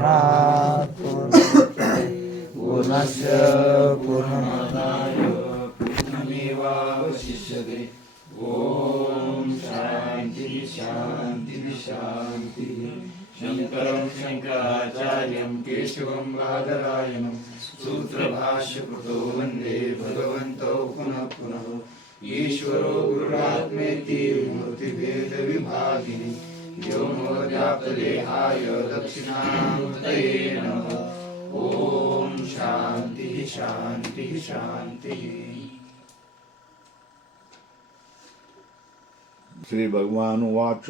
पूर्णात् पूर्णमुदच्यते पूर्णस्य पूर्णमादाय पूर्णमेवावशिष्यते। ओम शांति शांति शांति। शंकरं शंकराचार्यं केशवं बादरायणं सूत्रभाष्यकृतो वन्दे भगवन्तौ पुनः पुनः। ईश्वरो गुरुरात्मेति मूर्तिभेदविभागिनि व्योमवद्व्याप्तदेहाय दक्षिणामूर्तये नमः। ओम शांति शांति शांति। श्री भगवान उवाच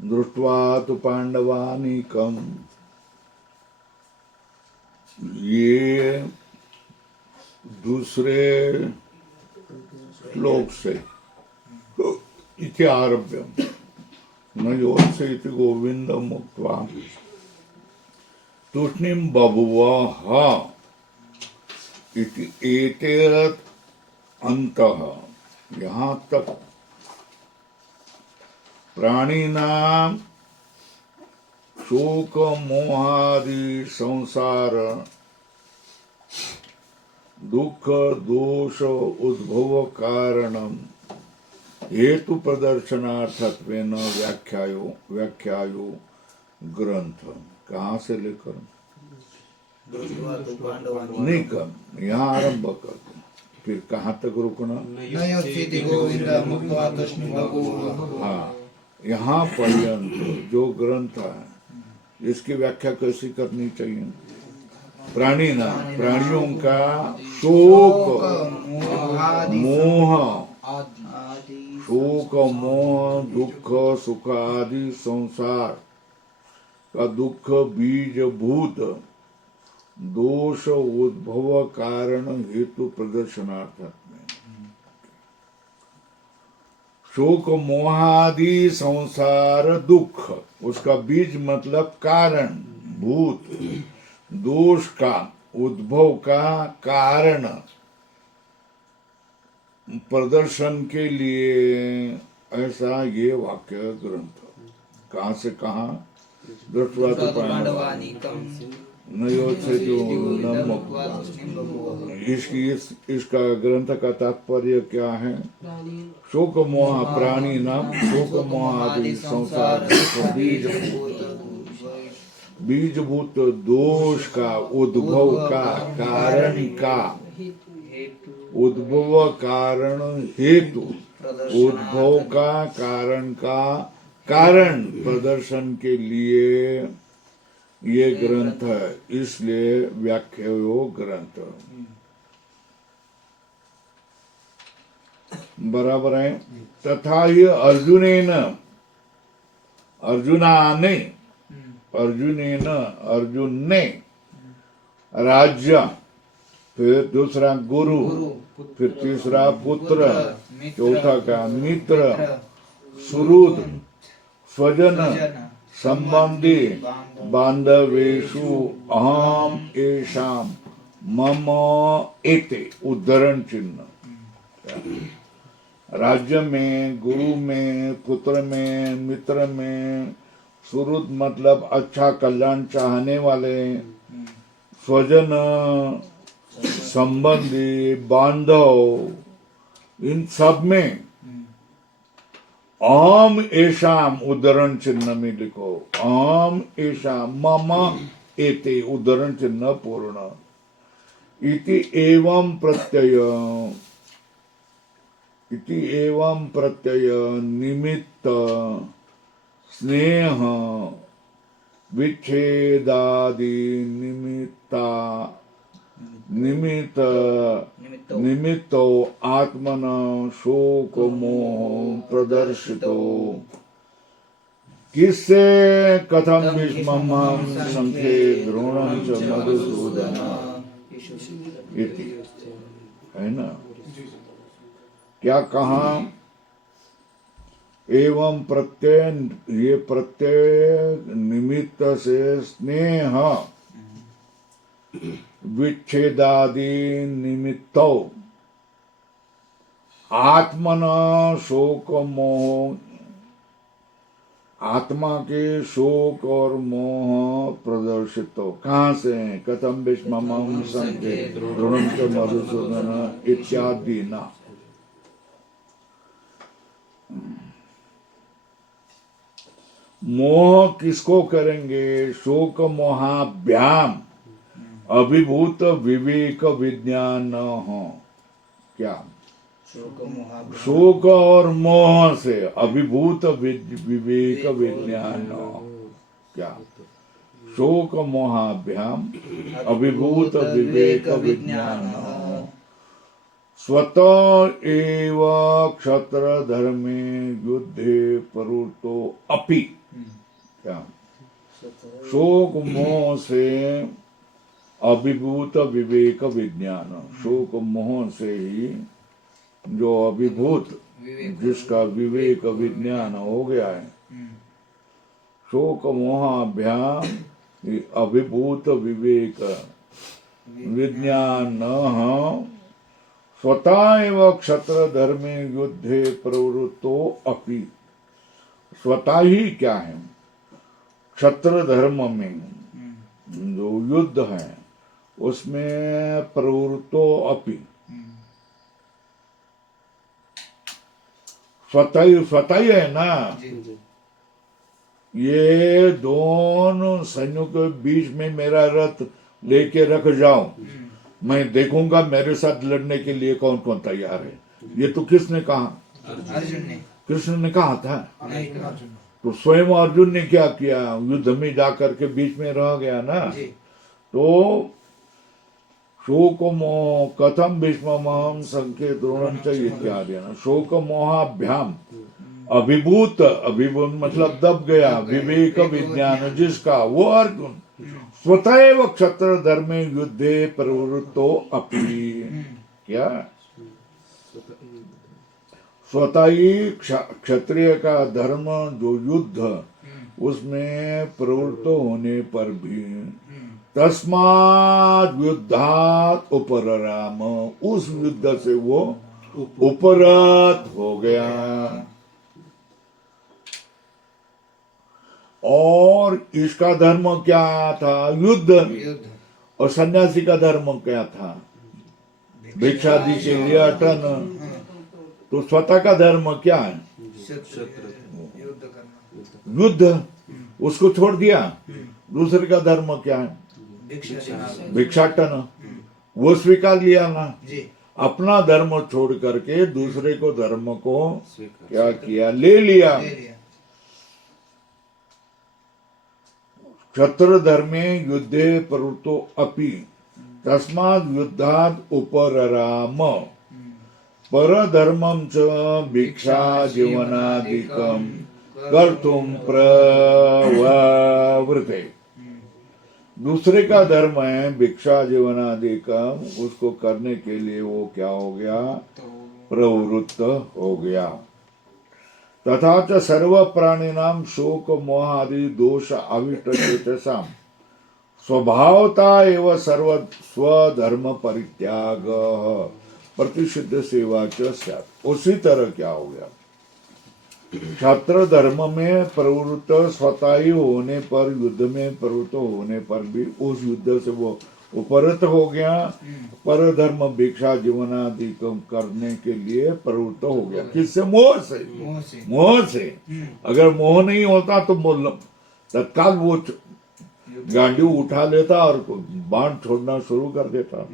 दृष्ट्वा तु पांडवानीकम्। ये दूसरे श्लोक से इति आरभ्य न योत्स्य इति गोविंदम् उक्त्वा तूष्णीं बभुवः इति एतेरत् अंतः। यहाँ तक प्राणिनां शोक मोहादि संसार दुख दोष उद्भव कारणम हेतु प्रदर्शनार्थत्वेन व्याख्यायो ग्रंथ। कहाँ से लेकर नहीं कर, यहाँ आरंभ कर, फिर कहाँ तक रुकना। हाँ, यहाँ पर्यंत जो ग्रंथ है इसकी व्याख्या कैसी करनी चाहिए। प्राणियों का शोक मोह दुख सुख आदि संसार का दुख बीजभूत दोष उद्भव कारण हेतु प्रदर्शनार्थ में शोक मोहादि संसार दुख, उसका बीज मतलब कारण, भूत दोष का उद्भव का कारण प्रदर्शन के लिए ऐसा ये वाक्य ग्रंथ। कहाँ से कहाँ दृष्ट्वा तु पांडवानीकम् न योत्स्य जो इसका ग्रंथ का तात्पर्य क्या है। शोक मोह प्राणी नाम शोक मोह आदि संसार बीजभूत दोष का उद्भव का कारण का उद्भव कारण हेतु उद्भव का कारण प्रदर्शन के लिए ये ग्रंथ है, इसलिए व्याख्यायो ग्रंथ। बराबर है। तथा ये अर्जुन ने राज्य, फिर दूसरा गुरु, फिर तीसरा पुत्र, चौथा का मित्र, सुहृद, स्वजन, संबंधी, बांधवेषु अहम एषाम मम एते उद्धरण चिन्ह। राज्य में, गुरु में, पुत्र में, मित्र में, सुहृद मतलब अच्छा कल्याण चाहने वाले, स्वजन संबंधी बांधव, इन सब में अहम एषाम उद्धरण चिन्ह में लिखो। अहम एषाम मम एते उद्धरण चिन्ह पूर्ण। इति एवं प्रत्यय निमित्त स्नेह विच्छेदादि निमित्तो आत्मन शोक मोह प्रदर्शितो किससे कथम भीष्मं संख्ये द्रोणं च मधुसूदन इति। है ना, क्या कहा। एवं प्रत्यय, ये प्रत्यय निमित्त से स्नेह विच्छेदादि निमित्तो आत्मन शोक मोह आत्मा के शोक और मोह प्रदर्शित हो कहाँ से हैं? कथम भीष्मं संके द्रोणं च मधुसूदन इत्यादि ना। मोह किसको करेंगे? शोक मोहाभ्याम अभिभूत विवेक विज्ञान हो। क्या? शोक और मोह से अभिभूत विवेक विज्ञान हो। क्या? शोक मोहाभ्याम अभिभूत विवेक विज्ञान हो। स्वतः एव क्षत्र धर्मे युद्धे प्रवृत्तो अपि। क्या? शोक मोह से अभिभूत विवेक विज्ञान, शोक मोह से ही जो अभिभूत जिसका विवेक विज्ञान हो गया है, शोक मोहाभ्याम अभिभूत विवेक विज्ञान स्वतः एव क्षत्र धर्मे युद्धे प्रवृत्तो अपि। स्वतः ही क्या है? क्षत्र धर्म में जो युद्ध है उसमें प्रवृत्तो अपि। स्वतः ही है ना। ये दोनों सैन्यों के बीच में मेरा रथ लेके रख जाओ, मैं देखूंगा मेरे साथ लड़ने के लिए कौन कौन तैयार है। ये तो किसने कहा? अर्जुन ने। कृष्ण ने कहा था। तो स्वयं अर्जुन ने क्या किया? युद्ध में जाकर के बीच में रह गया ना। तो शोक मोह कथम भीष्मं संके द्रोणं च इत्यादि। शोक मोहाभ्याम अभिभूत, अभिभूत मतलब दब गया, विवेक विज्ञान जिसका, वो अर्जुन स्वतः क्षत्र धर्मे युद्धे प्रवृत्तो अपि। क्या? स्वतः ही क्षत्रिय का धर्म जो युद्ध, उसमें प्रवृत्त होने पर भी तस्माद् युद्धात् उपरराम, उस युद्ध से वो उपरत हो गया। और इसका धर्म क्या था? युद्ध। और सन्यासी का धर्म क्या था? भिक्षादि के लिए अटन। तो स्वतः का धर्म क्या है? युद्ध। उसको छोड़ दिया। दूसरे का धर्म क्या है? भिक्षाटन। वो स्वीकार लिया ना। अपना धर्म छोड़ करके दूसरे को धर्म को क्या किया? ले लिया। क्षत्र धर्मे युद्धे प्रवृत्तो अपि तस्माद् युद्धात् उपरराम परधर्मं च भिक्षा जीवनादिकं कर्तुं प्रवृत्ते। दूसरे का धर्म है भिक्षा जीवनादि का, उसको करने के लिए वो क्या हो गया? प्रवृत्त हो गया। तथा च सर्व प्राणिनां शोक मोह आदि दोष अविष्टचेतसां स्वभावता एव सर्व स्वधर्म परित्याग प्रतिषिद्ध सेवा च स्यात्। उसी तरह क्या हो गया? क्षत्र धर्म में प्रवृत्त स्वतः ही होने पर, युद्ध में प्रवृत्त होने पर भी उस युद्ध से वो उपरत हो गया। पर धर्म भिक्षा जीवनादि करने के लिए प्रवृत्त हो गया। किससे? मोह से। मोह से। अगर मोह नहीं होता तो तत्काल वो गांडी उठा लेता और बाण छोड़ना शुरू कर देता।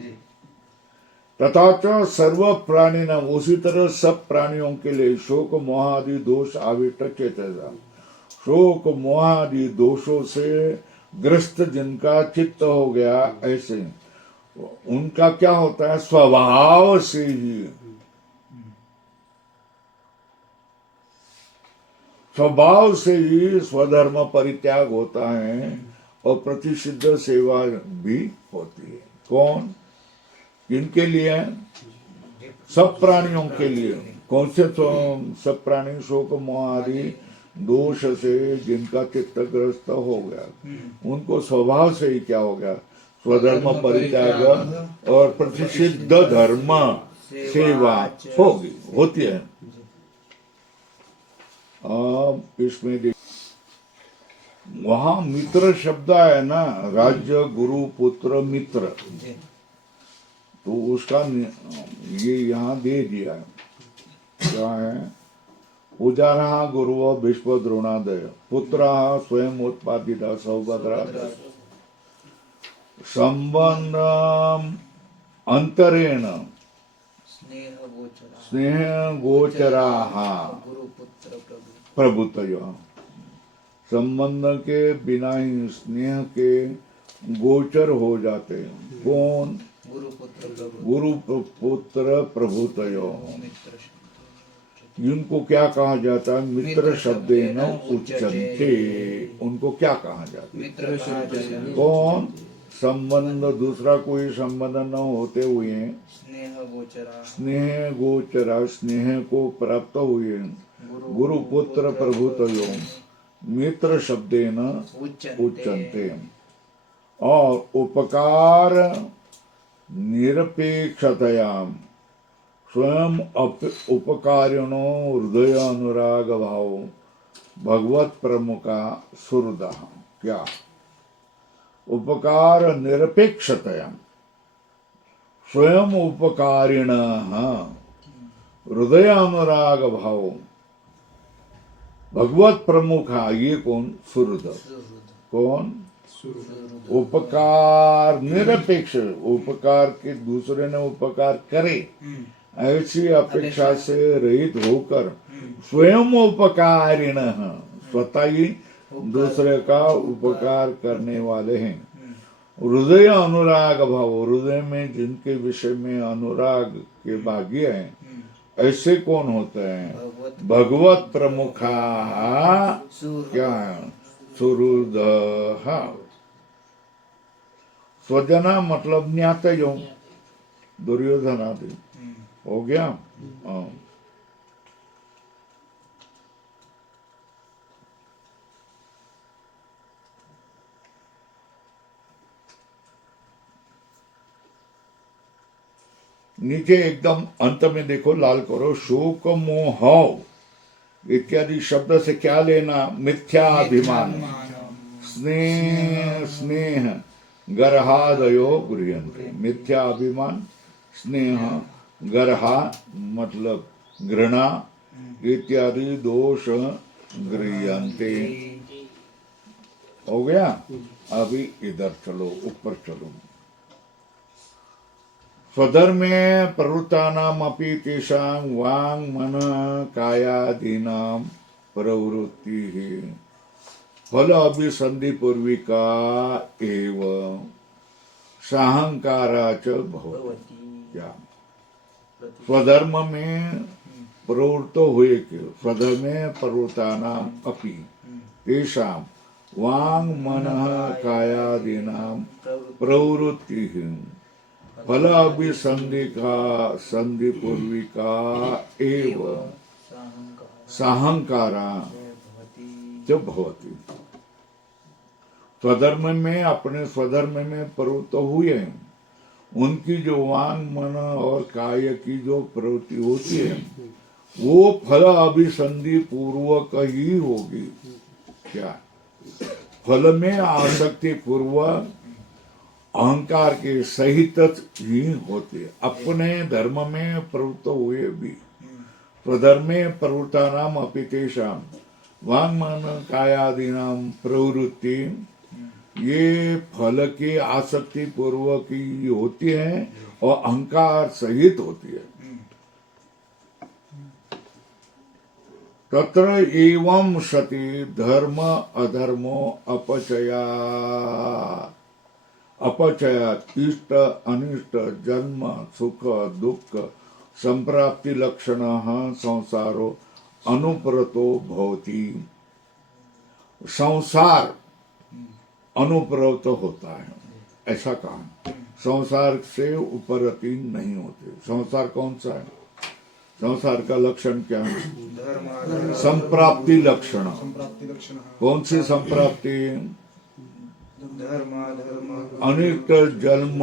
तथा च सर्व प्राणी नाम, उसी तरह सब प्राणियों के लिए शोक मोहादि दोष आविष्ट चेतसा, शोक मोहादि दोषों से ग्रस्त जिनका चित्त हो गया, ऐसे उनका क्या होता है? स्वभाव से ही, स्वभाव से ही स्वधर्म परित्याग होता है और प्रतिषिद्ध सेवा भी होती है। कौन? किनके लिए? सब प्राणियों के लिए। कौन से सब प्राणी? शोक मोह आदि दोष से जिनका चित्तग्रस्त हो गया, उनको स्वभाव से ही क्या हो गया? स्वधर्म परित्याग और प्रतिषिद्ध धर्म सेवा होगी, होती है। अब इसमें वहां मित्र शब्द है ना, राज्य गुरु पुत्र मित्र, तो उसका ये यहाँ दे दिया है। क्या है? उजारा गुरु विश्व द्रोणादय पुत्र स्वयं उत्पादित सौभद्रादय संबंध अंतरेण स्नेह गोचरा प्रभुतय, संबंध के बिना ही स्नेह के गोचर हो जाते हैं। कौन? गुरु पुत्र प्रभुतयो। इनको क्या कहा जाता है? मित्र शब्देन उच्यन्ते। उनको क्या कहा जाता है? कौन? संबंध, दूसरा कोई संबंध न होते हुए स्नेह गोचरा, स्नेह को प्राप्त हुए गुरु पुत्र प्रभुतयो मित्र शब्देन उच्यन्ते। और उपकार निरपेक्षतया स्वयं उपकारिणो हृदय अनुराग भाव भगवत प्रमुखा सुहृद। क्या? उपकार निरपेक्षतया स्वयं उपकारिण हृदय अनुराग भाव भगवत प्रमुखा। ये कौन? सुहृद। कौन? उपकार निरपेक्ष, उपकार के दूसरे ने उपकार करे ऐसी अपेक्षा से रहित होकर स्वयं उपकारिण, स्वतः ही दूसरे का उपकार करने वाले हैं। हृदय अनुराग भाव, हृदय में जिनके विषय में अनुराग के भाग्य हैं ऐसे कौन होते हैं? भगवत प्रमुखा। क्या? सुहृद। स्वजना मतलब ज्ञातयो, दुर्योधन आदि हो गया। नीचे एकदम अंत में देखो, लाल करो, शोक मोह इत्यादि शब्द से क्या लेना? मिथ्याभिमान, स्नेह, स्नेह गर्हादयो गृह्यन्ते। मिथ्या अभिमान, स्नेह, गर्हा मतलब घृणा इत्यादि दोष गृह्यन्ते। हो गया। अभी इधर चलो, ऊपर चलो। स्वधर्मे प्रवृत्तानाम अपि तेषां वांग मन कायादीनां प्रवृत्तिः फल अभिसंधि पूर्विका एव साहंकाराच भवति। क्या? स्वधर्म में प्रवृत्त हुए के, स्वधर्मे प्रवृत्तानाम अपि तेषां वांग मन कायादीनां प्रवृत्तिः फल अभिसंधि का संधि पूर्विका एव साहंकारा च भवति। स्वधर्म में, अपने स्वधर्म में प्रवृत्त हुए हैं, उनकी जो वांग मन और काय की जो प्रवृत्ति होती है वो फल अभिसंधि पूर्वक ही होगी। क्या? फल में आसक्ति पूर्वक अहंकार के सहित ही होते। अपने धर्म में प्रवृत्त हुए भी स्वधर्मे प्रवृत्तानाम अपि तेषां वांग मन कायादीनाम प्रवृत्ति, ये फल के आसक्ति पूर्वक ही होती है और अहंकार सहित होती है। तत्र एवं सति धर्म अधर्मो अपचया अपचयात इष्ट अनिष्ट जन्म सुख दुख संप्राप्ति लक्षण संसारो अनुप्रतो भवति। संसार अनुप्रवत होता है, ऐसा कहा। संसार से उपरति नहीं होते। संसार कौन सा है? संसार का लक्षण क्या है? संप्राप्ति लक्षण। कौन सी संप्राप्ति? अनिष्ट जन्म,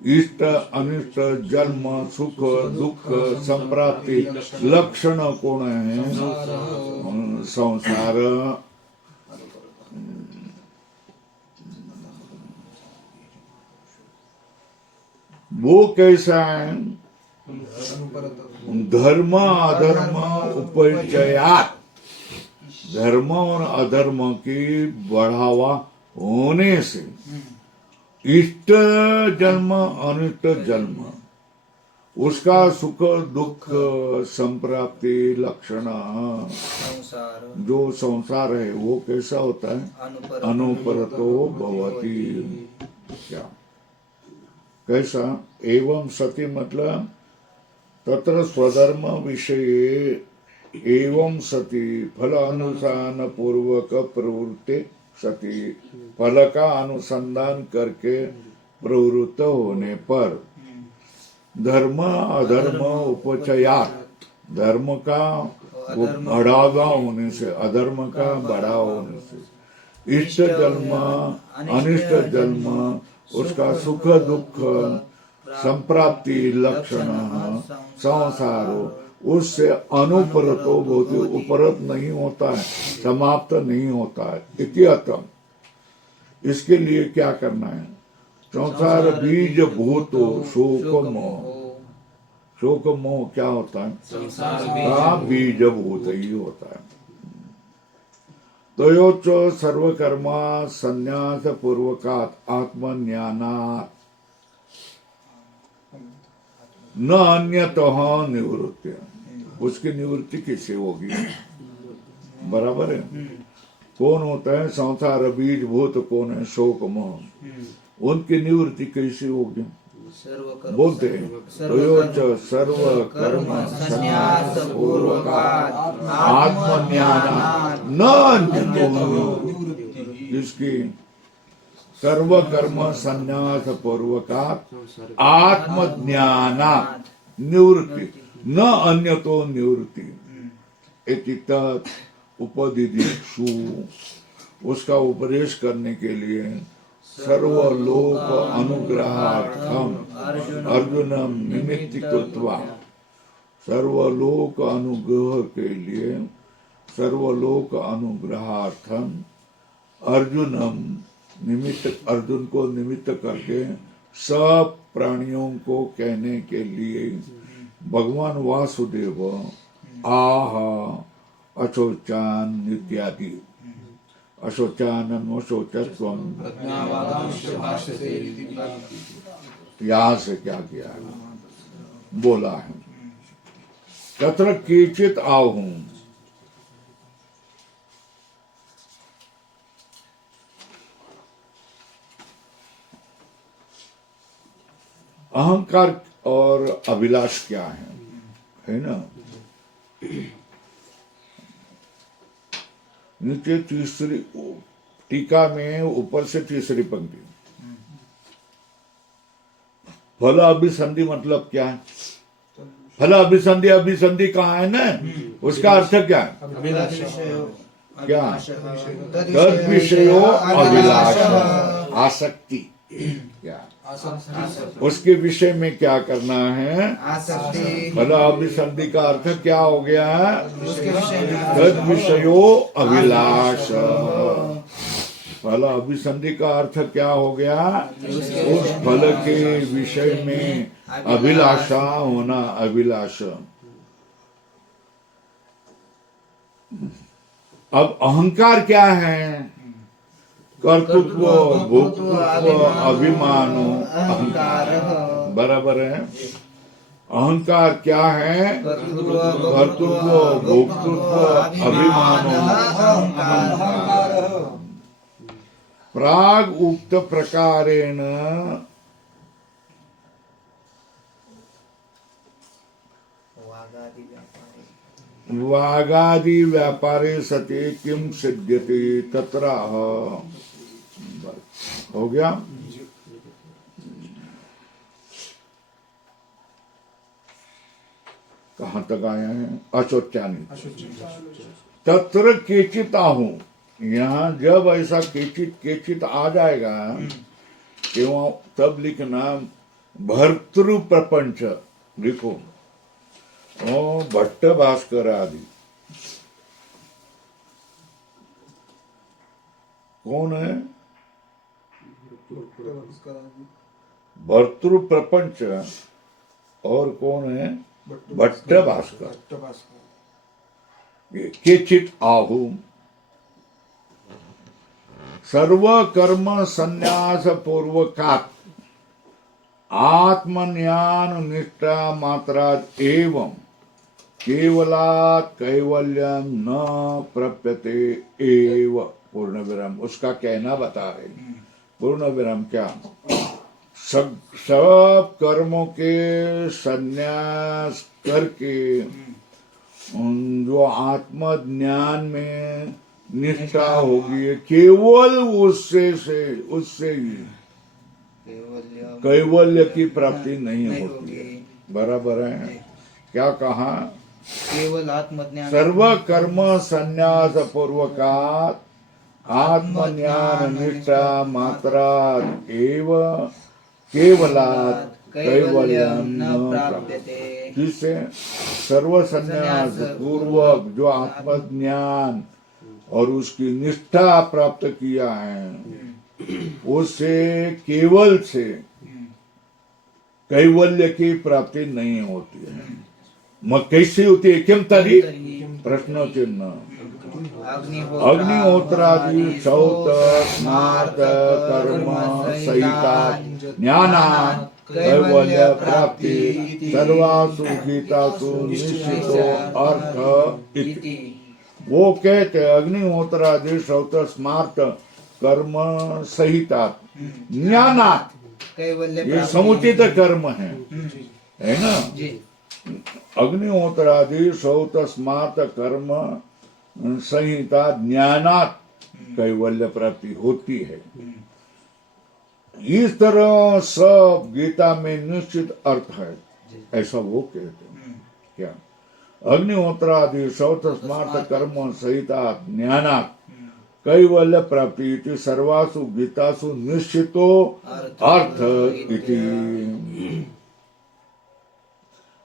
इष्ट अनिष्ट जन्म सुख दुख संप्राप्ति लक्षण कौन है? संसार वो कैसा है? धर्म अधर्म उपचयात, धर्म और अधर्म की बढ़ावा होने से इष्ट जन्म अनिष्ट जन्म, उसका सुख दुख संप्राप्ति लक्षण, जो संसार है वो कैसा होता है? अनुपरतो भवति। क्या कैसा? एवं सति मतलब तत्र स्वधर्म विषये एवं सति फल अनुसार पूर्वक प्रवृत्ति सति, फल का अनुसंधान करके प्रवृत्त होने पर धर्म अधर्म उपचयात, धर्म का वो बढ़ावा होने से, अधर्म का बढ़ावा होने से, इष्ट जन्म अनिष्ट जन्म, उसका सुख दुख संप्राप्ति लक्षण संसारो, उससे अनुपरतो बहुत उपरत नहीं होता है, समाप्त नहीं होता है। इत्यतम, इसके लिए क्या करना है? संसार बीज भूतो शोक मोह, शोक मोह क्या होता है? का बीज भूत ही होता है। तयोच सर्वकर्मा संन्यास पूर्वकात आत्मज्ञानात् न अन्यतः निवृत्ति, उसकी निवृत्ति कैसे होगी? बराबर है। कौन होता है? संसार बीज भूत कौन है? शोक मोह, उनकी निवृत्ति कैसे होगी? बोलते हैं तयोच सर्व कर्म संन्यास पूर्वकात् आत्मज्ञानात् न अन्यतो, इसकी सर्व कर्म संन्यास पूर्वकात् आत्मज्ञानात् निवृत्ति, न अन्यतो निवृत्ति। एतत् उपदिदिक्षु, उसका उपदेश करने के लिए सर्वलोक अनुग्रहार्थम अर्जुनम निमित्त कृत्वा, सर्वलोक अनुग्रह के लिए, सर्वलोक अनुग्रहार्थम अर्जुनम निमित्त, अर्जुन को निमित्त करके सब प्राणियों को कहने के लिए भगवान वासुदेव आह अशोचान इत्यादि, अशोचानन शोचस्वम, यहाँ से क्या किया है? बोला है तत्र केचित आहूं, अहंकार और अभिलाष क्या है ना? नीचे तीसरी टीका में ऊपर से तीसरी पंक्ति, फल अभिसंधि मतलब क्या है? फल अभिसंधि, अभिसंधि कहाँ है ना? उसका अर्थ क्या है? क्या? तद विषयो अभिलाष, आसक्ति। क्या? उसके विषय में क्या करना है? फल अभिसंधि का अर्थ क्या हो गया? तद विषयो अभिलाष। फल अभिसंधि का अर्थ क्या हो गया? उस फल के विषय में अभिलाषा होना, अभिलाष। अब अहंकार क्या है? कर्तृत्व भोक्तृत्व अभिमानो अहंकार, बराबर है। अहंकार क्या है? कर्तृत्व भोक्तृत्व अभिमानो अहंकार। प्राग उक्त प्रकारेण वागादि व्यापारे सते किम सिद्ध्यते तत्र, हो गया। कहां तक आया है? अशोच्यानि तत्र केचित आहू, यहाँ जब ऐसा केचित केचित आ जाएगा क्यों, तब लिखना भर्तृ प्रपंच लिखो, भट्ट भास्कर आदि। कौन है? भर्तृ प्रपंच और कौन है? भट्ट भास्कर। केचित आहु सर्व कर्म संन्यास पूर्वकात् आत्मज्ञान निष्ठा मात्रात् एवं केवलात् कैवल्यम न प्राप्यते एव। पूर्ण विराम उसका कहना बता रहे। पूर्ण विराम क्या? सब कर्मों के संन्यास करके जो आत्म ज्ञान में निष्ठा होगी केवल उससे ही कैवल्य की प्राप्ति नहीं होती है। बराबर है? क्या कहा? केवल आत्मज्ञान सर्व कर्म संन्यास पूर्वकात् आत्मज्ञान निष्ठा मात्रात् एव केवलात् कैवल्यम न प्राप्यते। जिससे सर्व संन्यास पूर्वक जो आत्मज्ञान और उसकी निष्ठा प्राप्त किया है उससे केवल से कैवल्य की प्राप्ति नहीं होती है। मग कैसी होती है? किम तरी? प्रश्न चिन्ह। अग्निहोत्रादि श्रौत स्नात कर्म सहिता ज्ञानात् कैवल्य प्राप्ति सर्वासु गीतासु निश्चितो अर्थ इति। वो कहते अग्निहोत्रादि श्रौत स्मार्त कर्म सहिता ज्ञानात् ये समुचित कर्म है ना? अग्निहोत्रादि श्रौत स्मार्त कर्म संहिता ज्ञानात् कैवल्य प्राप्ति होती है। इस तरह सब गीता में निश्चित अर्थ है, ऐसा वो कहते हैं। क्या? अग्निहोत्रादि श्रौत स्मार्त कर्म संहिता ज्ञानात् कैवल्य प्राप्ति इति सर्वासु गीतासु निश्चितो अर्थ इति।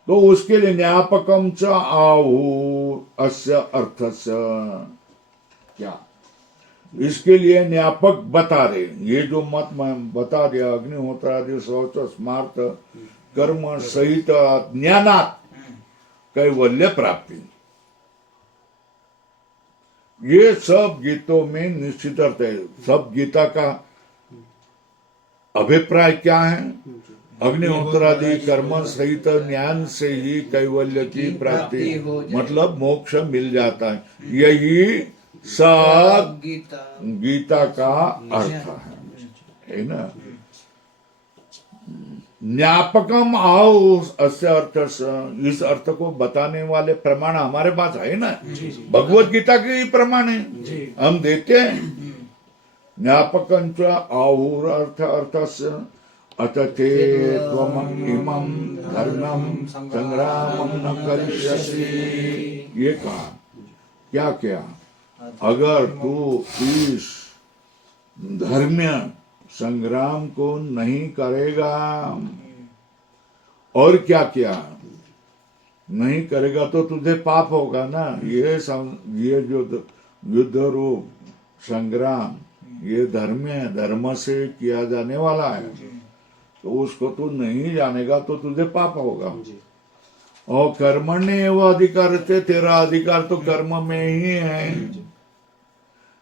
तो उसके लिए ज्ञापकम च आहु अस्य अर्थस्य। क्या? इसके लिए ज्ञापक बता रहे। ये जो मत मैं बता दिया अग्निहोत्रादि शौच स्मार्त कर्म सहित ज्ञानात् कैवल्य प्राप्ति, ये सब गीतों में निश्चित अर्थ है। सब गीता का अभिप्राय क्या है? अग्निहोत्रादि कर्म सहित ज्ञान से ही कैवल्य की प्राप्ति मतलब मोक्ष मिल जाता है। यही सब गीता का अर्थ है ना? ज्ञापकम आओ अस्य अर्थ। इस अर्थ को बताने वाले प्रमाण हमारे पास है ना? भगवत गीता के ही प्रमाण है, हम देते हैं। ज्ञापकंच आहुर अर्थ अर्थस्य अतते त्वम इमं धर्मं संग्रामं न करिष्यसि। ये कहा क्या? क्या? अगर तू इस धर्म संग्राम को नहीं करेगा और क्या क्या नहीं करेगा तो तुझे पाप होगा ना। ये जो युद्ध रूप संग्राम ये धर्म से किया जाने वाला है, तो उसको तू नहीं जानेगा तो तुझे पाप होगा। और कर्मण्य वो अधिकार थे, तेरा अधिकार तो कर्म में ही है।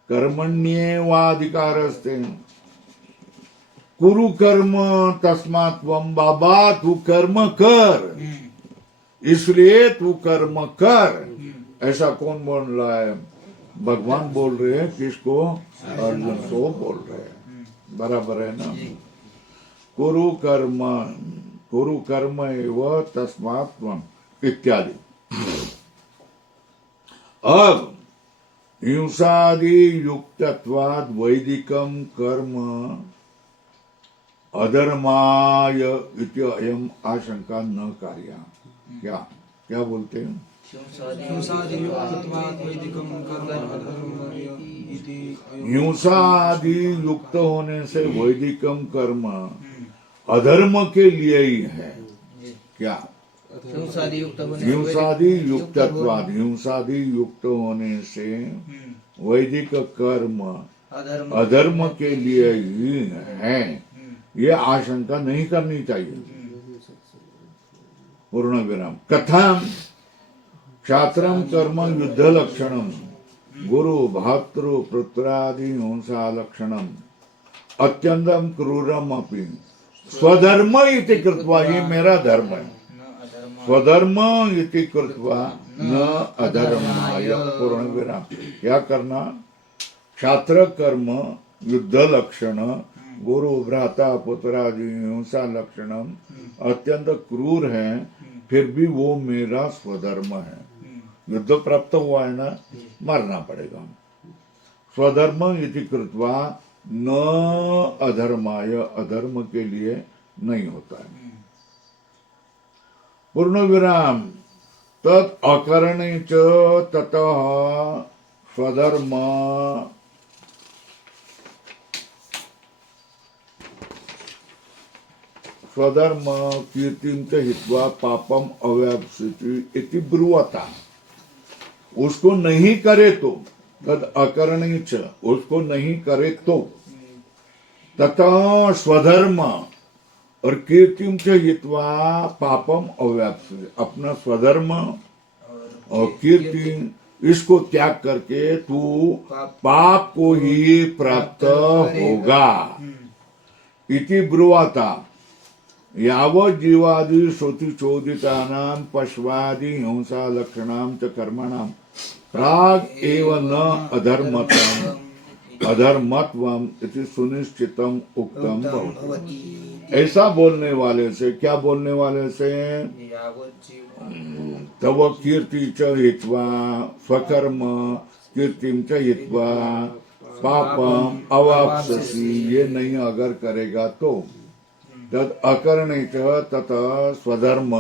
कर्मण्य व अधिकार अस्ते कुरु कर्म तस्मात् त्वं बाबा तू कर्म कर, इसलिए तू कर्म कर। ऐसा कौन बोल रहा है? भगवान बोल रहे हैं। किसको? अर्जुन को बोल रहे हैं। बराबर है ना? कुरु कर्म एव तस्मात् त्वं इत्यादि। अब हिंसादि युक्तत्वाद वैदिकम कर्म अधर्माय इति अयम आशंका न कार्या। क्या क्या बोलते हैं? हिंसा आदि युक्त होने से वैदिकम कर्म अधर्म के लिए ही है। क्या? हिंसादि युक्तत्वाद हिंसादि युक्त होने से वैदिक कर्म अधर्म के लिए ही है। ये आशंका नहीं करनी चाहिए। पूर्ण विराम। कथम क्षात्रम कर्म युद्ध लक्षणम गुरु भातृ पुत्रादि हिंसा लक्षणम अत्यंतम क्रूरम अपि स्वधर्म इति कृत्वा, ये मेरा धर्म है, स्वधर्म इति कृत्वा न अधर्माय। पूर्ण विराम। क्या करना? क्षात्र कर्म युद्ध लक्षण गुरु भ्राता पुत्रादि हिंसा लक्षणम अत्यंत क्रूर है, फिर भी वो मेरा स्वधर्म है। युद्ध प्राप्त हुआ है ना, मरना पड़ेगा। स्वधर्म इति कृत्वा न अधर्माय, अधर्म के लिए नहीं होता है। पूर्ण विराम। तत् अकरणे च ततः स्वधर्म स्वधर्म कीर्तिं च हित्वा पापम अव्याप्स्यति इति ब्रुवता। उसको नहीं करे तो, तद अकरणे च, उसको नहीं करे तो, तथा स्वधर्म और कीर्तिम च हित्वा पापम अव्याप्स्यति, अपना स्वधर्म और कीर्ति इसको त्याग करके तू पाप को ही प्राप्त होगा। इति ब्रुवाता। यावत् जीवादि श्रुति चोदितानां पश्वादि हिंसा लक्षणां च कर्मणां प्राग एव न अधर्मत्वम इति सुनिश्चितम उक्तम भवति। ऐसा बोलने वाले से, क्या बोलने वाले से? तव कीर्ति च हित्वा स्वकर्म कीर्तिम च हित्वा पापम अवाप्स्यसि, ये नहीं अगर करेगा तो, तद अकरणे च ततः स्वधर्म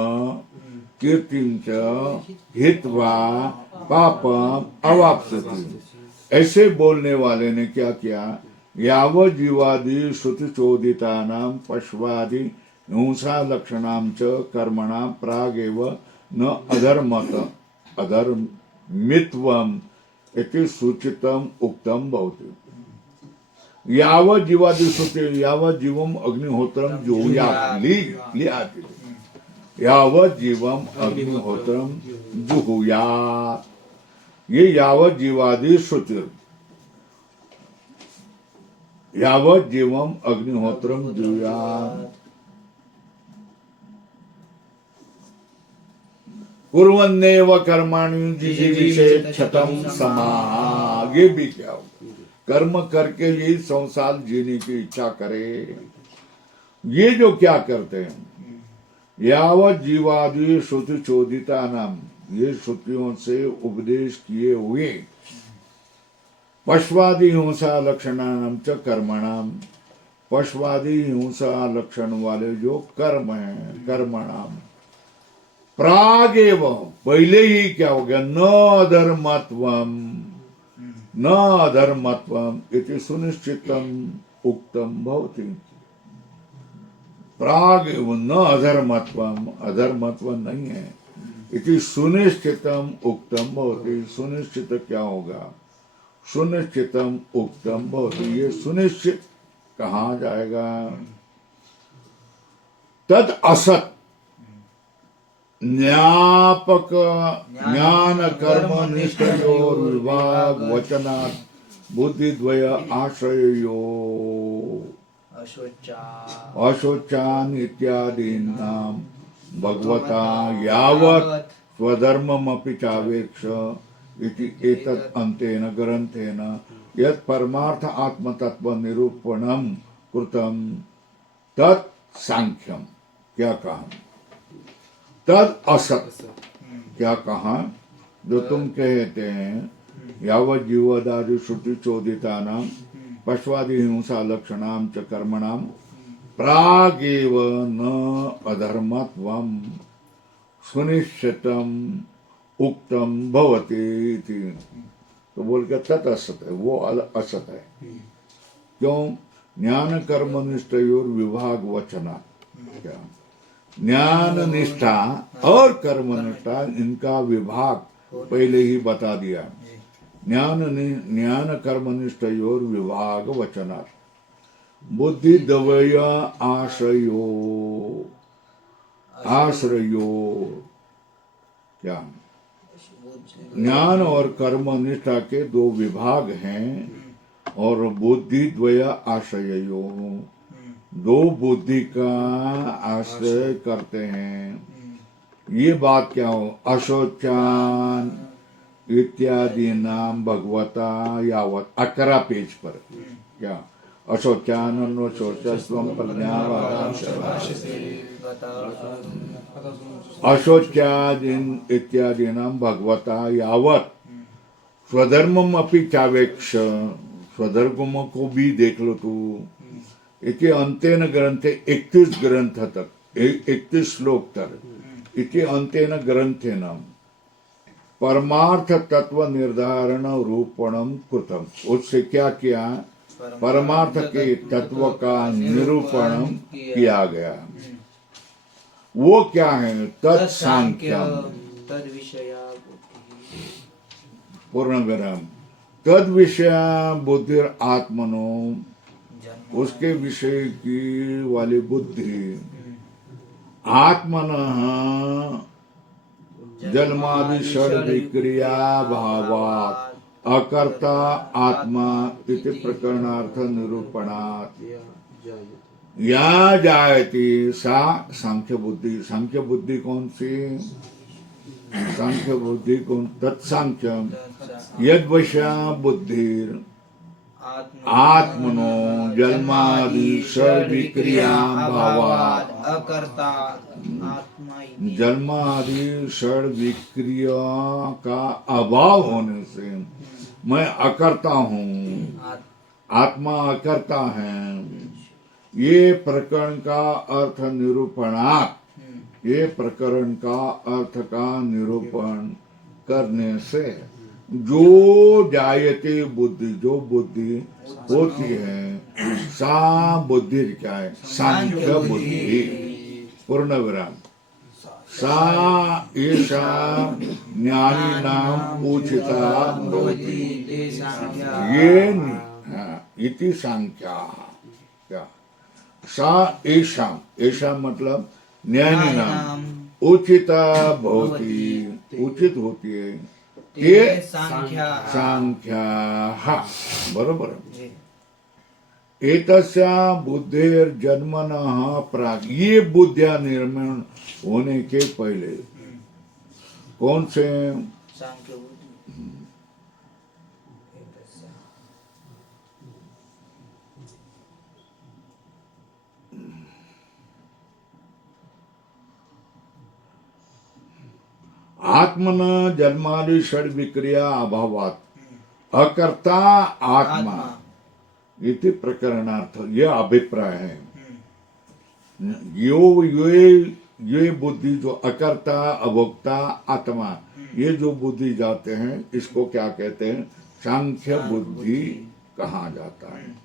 कीर्तिम च हित्वा पापम अवाप्स्यति। ऐसे बोलने वाले ने क्या किया? यावत् जीवादि श्रुति चोदितानां पश्वादि हिंसा लक्षणां च कर्मणां प्रागेव न अधर्मित्वम इति सूचितम उक्तम भवति। यावत् जीवादि श्रुति, यावत् जीवम अग्निहोत्रम जुहुयात्, यावत् जीवम अग्निहोत्रम जुहुयात्, ये यावत् जीवादि श्रुति, यावत् जीवम अग्निहोत्रम जुहुयात् कुर्वन्नेव कर्माणि जिजीविषेत् क्षतं समाः। ये भी क्या हो, कर्म करके ही संसार जीने की इच्छा करे। ये जो क्या करते हैं, यावत् जीवादि श्रुति चोदिता नाम, ये श्रुतियों से उपदेश किए हुए, पश्वादि हिंसा लक्षणानाम च कर्मणाम, पश्वादि हिंसा लक्षण वाले जो कर्म है, कर्मणाम प्रागेव, पहले ही क्या हो गया? न अधर्मत्वम, न अधर्मत्वम इति सुनिश्चितम उक्तम भवति। प्रागेव न अधर्मत्वम, अधर्मत्व नहीं है, इति सुनिश्चितम उक्तम भवति। सुनिश्चित क्या होगा? सुनिश्चितम उक्तम भवति। ये सुनिश्चित कहाँ जाएगा? तद असत ज्ञापक ज्ञान कर्म निष्ठयोर विभाग वचनात् बुद्धिद्वय आश्रयो अशोचान इत्यादीनां भगवता यावत् स्वधर्ममपि चावेक्ष इति एतत् अन्तेन ग्रन्थेन यत् परमार्थ आत्मतत्व निरूपणम कृतम तत् सांख्यम। क्या कहा? तद असत। क्या कहा? जो तुम कहते हैं यावत् जीवदादि श्रुति चोदितानां पश्वादि हिंसा लक्षणां च कर्मणां प्रागेव न अधर्मत्वं सुनिश्चितम उक्तम भवति इति। तो बोल के तत् असत है, वो असत है। क्यों? ज्ञान कर्म निष्ठयोर विभाग वचना। क्या? ज्ञान निष्ठा और कर्म निष्ठा, इनका विभाग पहले ही बता दिया। ज्ञान कर्म निष्ठयोर विभाग वचना, बुद्धि द्वय आश्रयो क्या ज्ञान और कर्म निष्ठा के दो विभाग हैं और बुद्धि द्वय आश्रयो दो बुद्धि का आश्रय करते हैं। ये बात क्या हो? अशोचान इत्यादि नाम भगवता यावत 11 पेज पर क्या अशोचान शोचस्वम प्रज्ञावादां अशोच्यादीन इत्यादि नाम भगवता यावत स्वधर्मम अपि चावेक्ष स्वधर्म को भी देख लो तू। इके अंतेन ग्रंथे 31 ग्रंथ तक 31 श्लोक तक इके अंतेन ग्रंथेन परमार्थ तत्व निर्धारण रूपणम कृतम। उससे क्या किया? परमार्थ के तत्व का निरूपण किया गया। वो क्या है? तत्सांख्यम तद विषया पूर्ण विराम तद विषय बुद्धि आत्मनो उसके विषय की वाली बुद्धि आत्मन जन्मादि षड विक्रिया भावात अकर्ता आत्मा इति प्रकरणार्थ निरूपणात् या जायती सा सांख्य बुद्धि। सांख्य बुद्धि कौन सी? सांख्य बुद्धि कौन? तत्सांख्यम यद्वशा बुद्धिर आत्मनो जन्मादि षड विक्रिया भावात् अकर्ता आत्मा जन्मादि षड विक्रिया का अभाव होने से मैं अकर्ता हूँ, आत्मा अकर्ता है। ये प्रकरण का अर्थ निरूपणात् ये प्रकरण का अर्थ का निरूपण करने से जो जायते बुद्धि जो बुद्धि होती है सा बुद्धि क्या है? सांख्य बुद्धि पूर्ण विराम सा ईशा ज्ञानी नाम उचिता भवति। ये इति सांख्या क्या सा ईशा ईशा मतलब ज्ञानी नाम उचिता भवति उचित होती है। ये सांख्या बरोबर। एतस्या बुद्धेर जन्मनः प्राग ये बुद्धियां निर्माण होने के पहले कौन से? आत्मन जन्मादि षड विक्रिया अभावात अकर्ता आत्मा इति प्रकरणार्थ यह अभिप्राय है। ये बुद्धि जो अकर्ता अभोक्ता आत्मा ये जो बुद्धि जाते हैं इसको क्या कहते हैं? सांख्य बुद्धि कहा जाता है।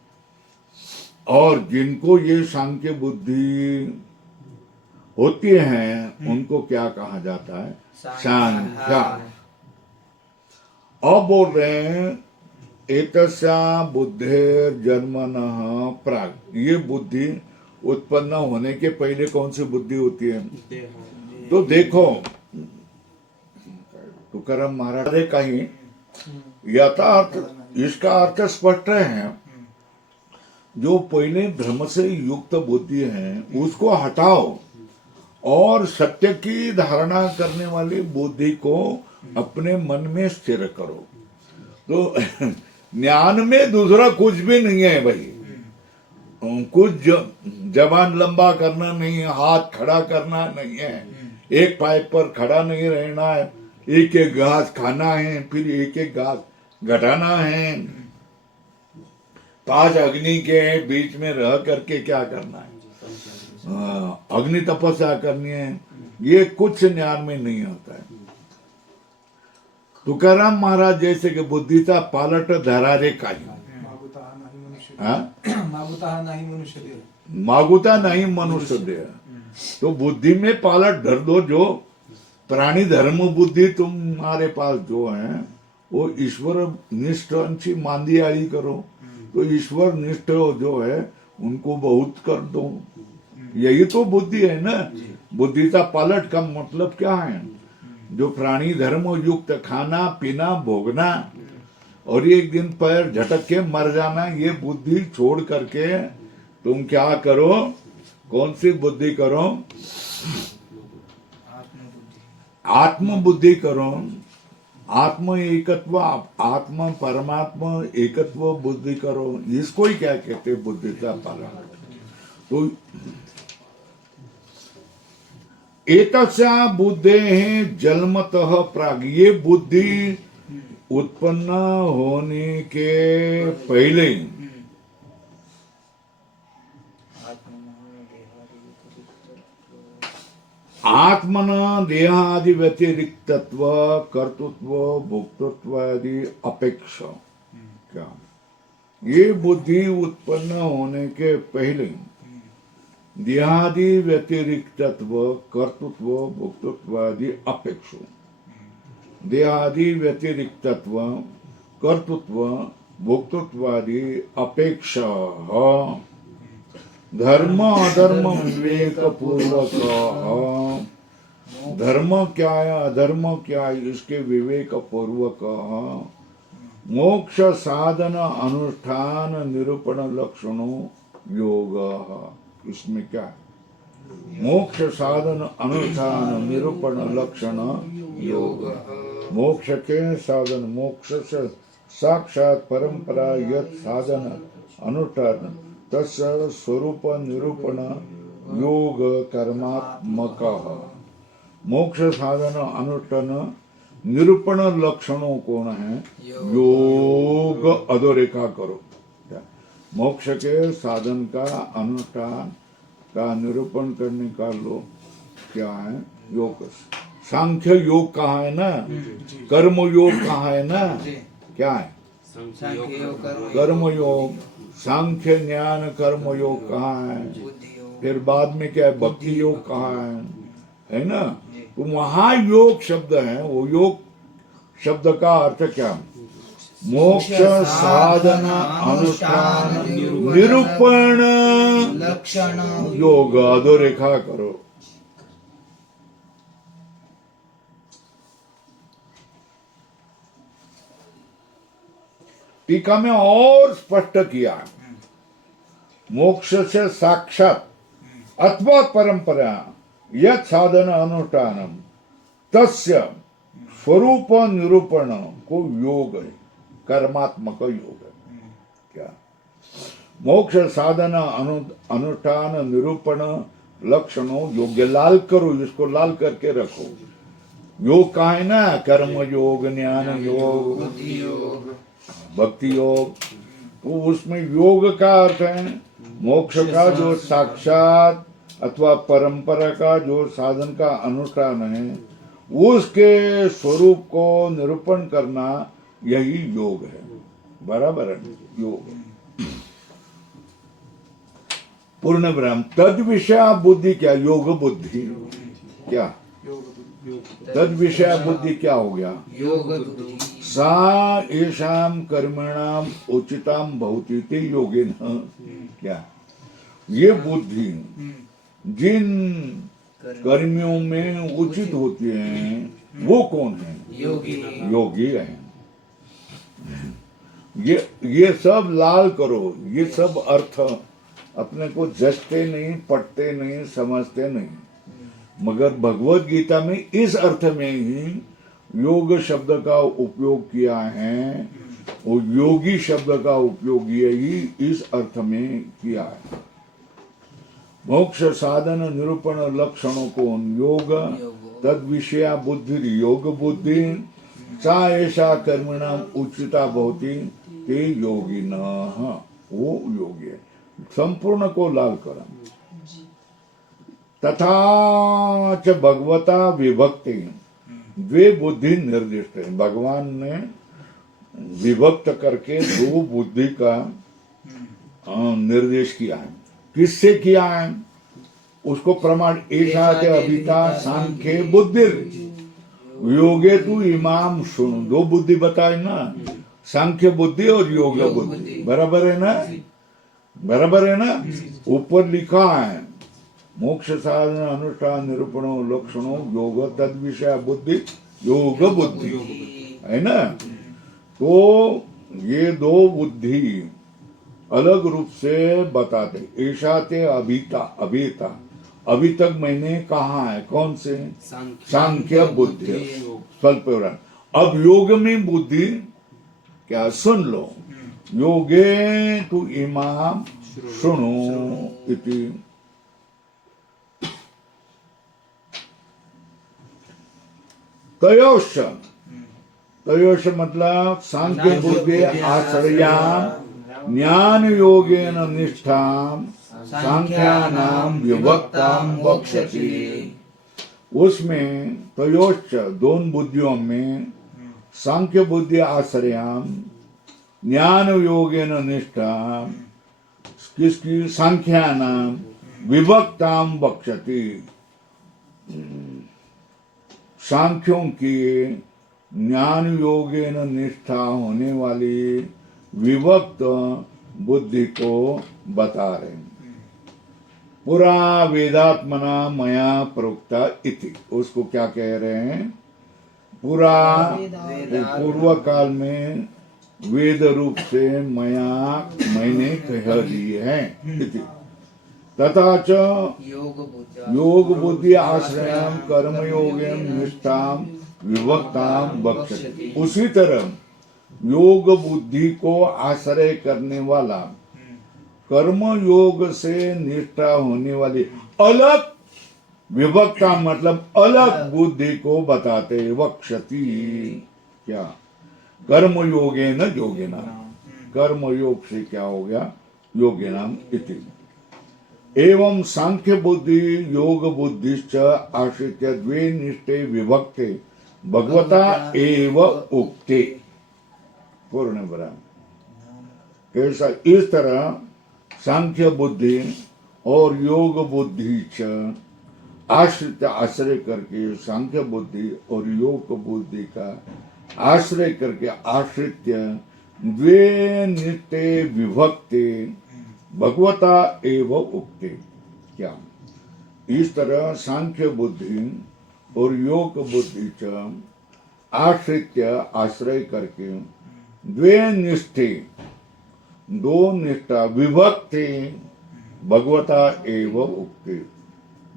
और जिनको ये सांख्य बुद्धि होती है उनको क्या कहा जाता है? सांख्या। अब बोल रहे हैं एतस्या बुद्धेर जन्मनः प्राग ये बुद्धि उत्पन्न होने के पहले कौन सी बुद्धि होती है? तो देखो तुकाराम महाराज ने कहीं यथार्थ इसका अर्थ स्पष्ट है। जो पहले भ्रम से युक्त बुद्धि है उसको हटाओ और सत्य की धारणा करने वाली बुद्धि को अपने मन में स्थिर करो। तो ज्ञान में दूसरा कुछ भी नहीं है भाई। कुछ जबान लंबा करना नहीं है, हाथ खड़ा करना नहीं है, एक पाइप पर खड़ा नहीं रहना है, एक एक घास खाना है फिर एक एक घास घटाना है, 5 अग्नि के बीच में रह करके क्या करना है, अग्नि तपस्या करनी है। ये कुछ ज्ञान में नहीं होता है। तुकाराम महाराज जैसे कि बुद्धीचा पालट धरारे काही मागुता नहीं मनुष्य दे। तो बुद्धि में पालट धर दो। जो प्राणी धर्म बुद्धि तुम्हारे पास जो है वो ईश्वर निष्ठ मांदी आड़ी करो। तो ईश्वर निष्ठ जो है उनको बहुत कर दो। यही तो बुद्धि है ना। बुद्धि का पलट का मतलब क्या है? जो प्राणी धर्म युक्त खाना पीना भोगना और एक दिन पैर झटक के मर जाना, ये बुद्धि छोड़ करके तुम क्या करो? कौन सी बुद्धि करो? आत्म बुद्धि करो। आत्म एकत्व, आत्म परमात्मा एकत्व बुद्धि करो। इसको ही क्या कहते? बुद्धि का पलट। तो एतस्या बुद्धेः जन्मतः प्राग, ये बुद्धि उत्पन्न होने के पहले आत्मन देहादि व्यतिरिक्तत्व कर्तृत्व भोक्तृत्व आदि अपेक्षा। क्या ये बुद्धि उत्पन्न होने के पहले देहादि व्यतिरिक्तत्व कर्तृत्व भोक्तृत्व आदि अपेक्षा, देहादि व्यतिरिक्तत्व कर्तृत्व भोक्तृत्व आदि अपेक्षा धर्म अधर्म विवेक पूर्वक। धर्म क्या है अधर्म क्या है इसके विवेक पूर्वक मोक्ष साधन अनुष्ठान निरूपण लक्षणों योग। इसमें क्या है? मोक्ष साधन अनुष्ठान निरूपण लक्षण योग। मोक्ष के साधन, मोक्ष से साक्षात परंपरा यत् साधन अनुष्ठान तस्य स्वरूप निरूपण योग कर्मात्मक। मोक्ष साधन अनुष्ठान निरूपण लक्षणों कौन है? योग अधोरेखा करो। मोक्ष के साधन का अनुष्ठान का निरूपण करने का लोग क्या है? योग। सांख्य योग कहाँ है ना? कर्म योग कहाँ है ना? क्या है? कर्म योग। सांख्य ज्ञान कर्म योग कहाँ है? फिर बाद में क्या है? भक्ति योग कहाँ है ना? तो वहां योग शब्द है। वो योग शब्द का अर्थ क्या? मोक्ष साधन अनुष्ठान निरूपण लक्षण योग। अधोरेखा करो। टीका में और स्पष्ट किया, मोक्ष से साक्षात अथवा परंपरा यत् साधन अनुष्ठानम तस्य स्वरूप निरूपण को योग है, कर्मात्मक योग है। क्या? मोक्ष साधन अनुष्ठान निरूपण लक्षणों योग्य। लाल करो, इसको लाल करके रखो। योग का है ना? कर्म योग, ज्ञान योग, भक्ति योग। तो उसमें योग का अर्थ है मोक्ष का जो साक्षात अथवा परंपरा का जो साधन का अनुष्ठान है उसके स्वरूप को निरूपण करना, यही योग है। बराबर है? योग। पूर्ण ब्रह्म तद विषय बुद्धि क्या? योग बुद्धि। क्या? तद विषय बुद्धि क्या हो गया? योग बुद्धि। सा येषाम कर्मणाम उचिताम भवतीति योगिन। क्या? ये बुद्धि जिन कर्मियों में उचित होती हैं वो कौन है? योगी। योगी है। ये सब लाल करो। ये सब अर्थ अपने को जचते नहीं, पढ़ते नहीं, समझते नहीं, मगर भगवत गीता में इस अर्थ में ही योग शब्द का उपयोग किया है। वो योगी शब्द का उपयोग यही इस अर्थ में किया है। मोक्ष साधन निरूपण लक्षणों को योग तद विषया बुद्धि योग बुद्धि सा ऐसा कर्मणाम उचिता भवती ते योगी न। वो योगी है। संपूर्ण को लाल कर। तथा च भगवता विभक्ति द्वे बुद्धि निर्दिष्ट है। भगवान ने विभक्त करके दो बुद्धि का निर्देश किया है। किससे किया है? उसको प्रमाण ऐसा अभिता सांख्य बुद्धि योगे तू इमाम सुन। दो बुद्धि बताए ना, सांख्य बुद्धि और योग बुद्धि। बराबर है ना? बराबर है ना। ऊपर लिखा है मोक्ष साधन अनुष्ठान निरूपणों लक्षणों योग तद विषय बुद्धि योग बुद्धि है ना। तो ये दो बुद्धि अलग रूप से बताते। ईशा ते अभिता अभिता अभी तक मैंने कहा है कौन से सांख्य बुद्धि स्वल्प विवरण। अब योग में बुद्धि क्या सुन लो। योगे तु इमाम सुनो इति। तयोश तयोश मतलब सांख्य बुद्धि आश्रया ज्ञान योगेन निष्ठाम सांख्यानाम विभक्ताम वक्ष्यति। उसमें तयोश्च दोन बुद्धियों में सांख्य बुद्धि आश्रयाम ज्ञान योगेन निष्ठाम किसकी सांख्यानाम विभक्ताम वक्ष्यति। सांख्यों की ज्ञान योगेन निष्ठा होने वाली विभक्त बुद्धि को बता रहे हैं। पुरा वेदात्मना मया प्रोक्ता इति। उसको क्या कह रहे हैं? पुरा पूर्व काल में वेद रूप से मैंने कह दिए हैं इति। तथा च योग बुद्धि आश्रयम कर्म योगेन निष्ठाम विभक्ताम वक्ष्यति। उसी तरह योग बुद्धि को आश्रय करने वाला कर्म योग से निष्ठा होने वाली अलग विभक्ता मतलब अलग बुद्धि को बताते। वक्ष्यति क्या? कर्म योगेन योगिना। कर्म योग से क्या हो गया? योगिनाम इति। एवं सांख्य बुद्धि योग बुद्धिश्च आश्रित्य द्वे निष्ठे विभक्ते भगवता एव उक्ते। पूर्ण बराबर कैसा? इस तरह सांख्य बुद्धि और योग बुद्धि च आश्रित आश्रय करके सांख्य बुद्धि और योग बुद्धि का आश्रय करके आश्रित्य द्वे नित्य विभक्ते भगवता एव उक्ते। क्या? इस तरह सांख्य बुद्धि और योग बुद्धि च आश्रित्य आश्रय करके द्वे निष्ठे दो निष्ठा विभक्ति भगवता एव उक्ति।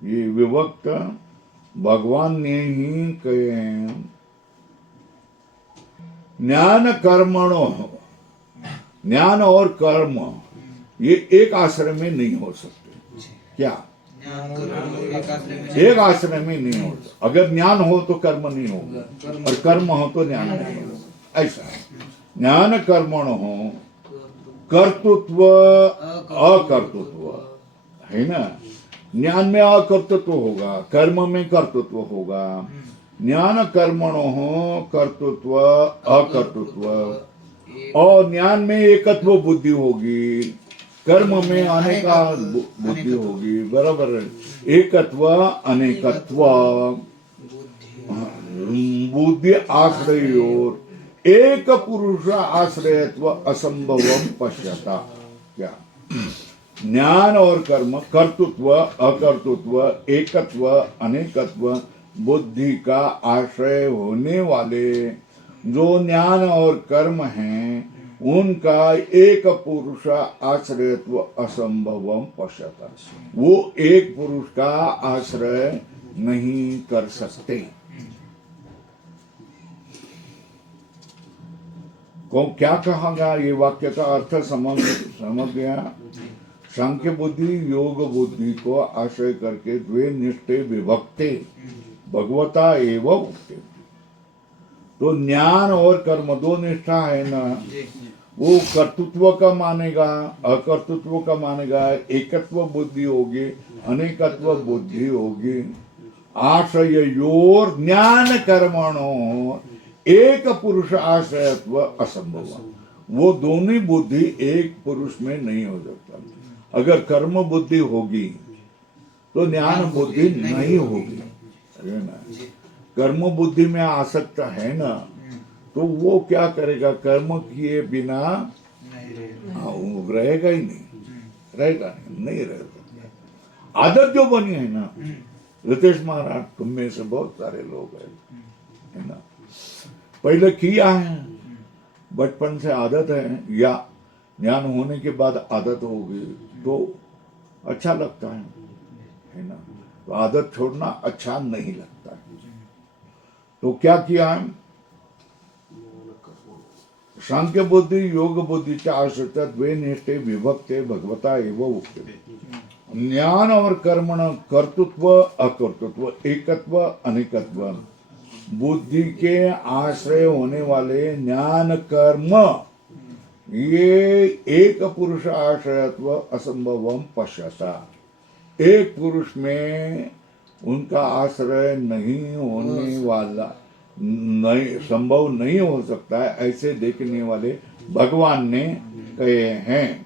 ये विभक्त भगवान ने ही कहे हैं। ज्ञान कर्मणो, ज्ञान और कर्म ये एक आश्रय में नहीं हो सकते। क्या? एक आश्रय में नहीं हो सकते। अगर ज्ञान हो तो कर्म नहीं होगा और कर्म हो तो ज्ञान नहीं होगा। ऐसा ज्ञान कर्मण हो कर्तृत्व अकर्तृत्व है ना। ज्ञान में अकर्तृत्व होगा, कर्म में कर्तृत्व होगा। ज्ञान कर्मण हो कर्तृत्व अकर्तृत्व और ज्ञान में एकत्व बुद्धि होगी, कर्म में अनेका बुद्धि होगी। बराबर एकत्व अनेकत्व बुद्धि आश्रयोर एक पुरुष आश्रयत्व असंभवम पश्यता। क्या? ज्ञान और कर्म कर्तृत्व अकर्तृत्व एकत्व अनेकत्व बुद्धि का आश्रय होने वाले जो ज्ञान और कर्म हैं उनका एक पुरुष आश्रयत्व असंभवम पश्यता। वो एक पुरुष का आश्रय नहीं कर सकते। को क्या कहा? ये वाक्य का अर्थ समझ गया। सांख्य बुद्धि योग बुद्धि को आश्रय करके द्वे निष्ठे विभक्ते भगवता एव उक्ते। तो ज्ञान और कर्म दो निष्ठा है ना, वो कर्तृत्व का मानेगा अकर्तृत्व का मानेगा, एकत्व बुद्धि होगी अनेकत्व बुद्धि होगी। आश्रयोर ज्ञान कर्मणो एक पुरुष आश्रयत्व असंभव। वो दोनों बुद्धि एक पुरुष में नहीं हो सकता। अगर कर्म बुद्धि होगी तो ज्ञान बुद्धि नहीं होगी है ना। कर्म बुद्धि में आसक्त है ना तो वो क्या करेगा? कर्म किए बिना रहेगा ही नहीं। रहेगा नहीं रह सकता। आदत जो बनी है ना, रितेश महाराज तुम में से बहुत सारे लोग हैं, है ना, पहले किया है, बचपन से आदत है, या ज्ञान होने के बाद आदत होगी तो अच्छा लगता है ना, तो आदत छोड़ना अच्छा नहीं लगता है। तो क्या किया है, सांख्य बुद्धि योग बुद्धीच्या आश्रित द्वे निष्ठे विभक्ते भगवता एवं उक्ते। ज्ञान और कर्मण कर्तृत्व अकर्तृत्व एकत्व अनेकत्व, बुद्धि के आश्रय होने वाले ज्ञान कर्म ये एक पुरुष आश्रयत्व असंभवम पश्यता, एक पुरुष में उनका आश्रय नहीं होने वाला, नहीं संभव नहीं हो सकता है, ऐसे देखने वाले भगवान ने कहे हैं।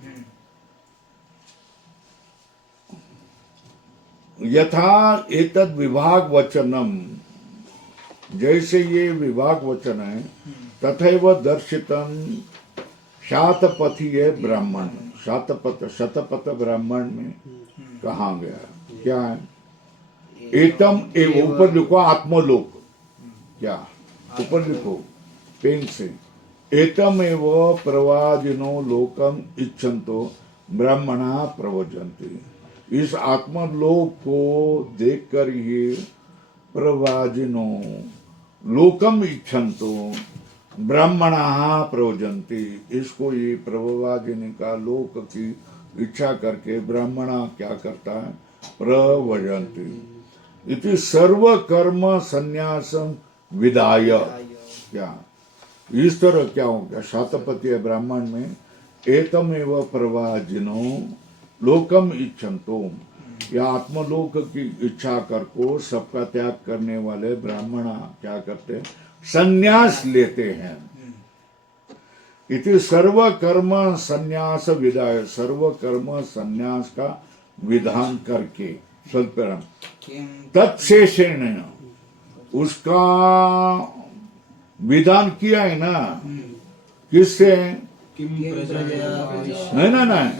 यथा एतद विभाग वचनम, जैसे ये विभाग वचन है, तथैव दर्शितम शातपथीय ब्राह्मण, शातपथ शतपथ ब्राह्मण में कहा गया क्या है, एतम एवं, ऊपर लिखो आत्मलोक, क्या ऊपर लिखो पेन से, एतम एव प्रवादिनो लोकम इच्छन्तो ब्राह्मणा प्रवजन्ति। इस आत्मलोक को देखकर ही प्रवादिनो लोकम इच्छन्तो ब्राह्मणा प्रवजन्ति, इसको ये प्रवादिनी का लोक की इच्छा करके ब्राह्मणा क्या करता है, प्रवजन्ति। इति सर्व कर्म संन्यासम विदाय, क्या इस तरह क्या हो गया, शातपतीय ब्राह्मण में एतम एव प्रवाजिनो लोकम इच्छन्तो, या आत्मलोक की इच्छा कर को सबका त्याग करने वाले ब्राह्मण क्या करते, संन्यास लेते हैं। इति सर्व कर्म संन्यास विदाय, सर्व कर्म संन्यास का विधान करके स्वल्परम तत्शेषेण, उसका विधान किया है ना, किससे, नहीं ना नहीं,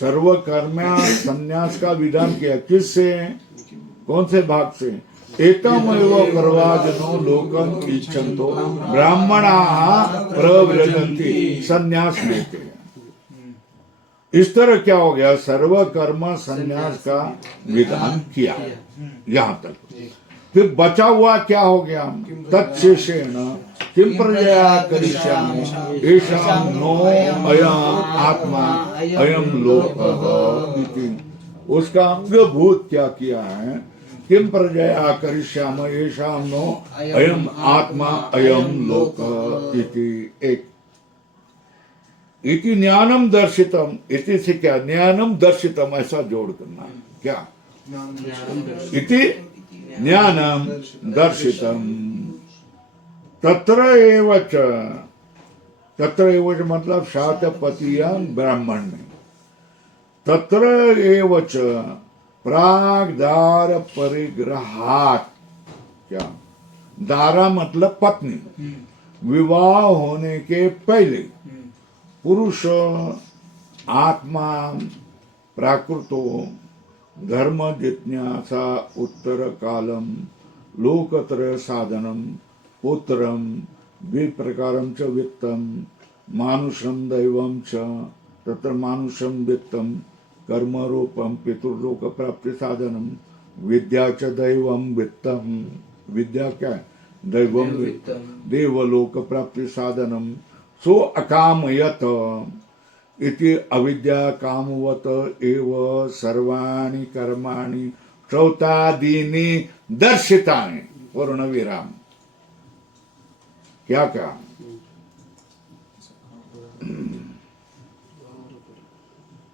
सर्व कर्म संन्यास का विधान किया किससे, कौन से भाग से, एकम एव प्रवाजनो लोकम इच्छन्तो ब्राह्मणा प्रव्रजन्ति, संन्यास लेते हैं। इस तरह क्या हो गया, सर्व कर्म संन्यास का विधान किया यहां तक। फिर बचा हुआ क्या हो गया, तत्शेषेण किम प्रजया करिष्यामि येषां नो अयम् आत्मा अयम् लोकः इति, उसका अंगभूत क्या किया है, किम प्रजया करिष्यामि येषां नो अयम् आत्मा अयम् लोकः इति। एक इति ज्ञानम दर्शितम, इति से क्या, ज्ञानम दर्शितम ऐसा जोड़ करना, क्या इति ज्ञानम दर्शितम, तत्र एव च, तत्र एव च मतलब शातपतीय ब्राह्मण में, तत्र एव च प्राग्दार परिग्रहात्, क्या दारा मतलब पत्नी, विवाह होने के पहले पुरुष आत्मा प्राकृतो धर्म जिज्ञासा उत्तर कालम लोकत्रय साधनम पुत्रम द्विप्रकारम च वित्तम मानुषम दैवम च, तत्र मानुषम वित्तम कर्म रूपम पितृलोक प्राप्ति साधनम, विद्या च दैवम वित्तम, विद्या क्या है, दैवम देवलोक प्राप्ति साधनम, सो अकामयत इति अविद्या कामवत एव सर्वाणि कर्माणि श्रौतादीनि दर्शितानि, पूर्ण विराम। क्या क्या,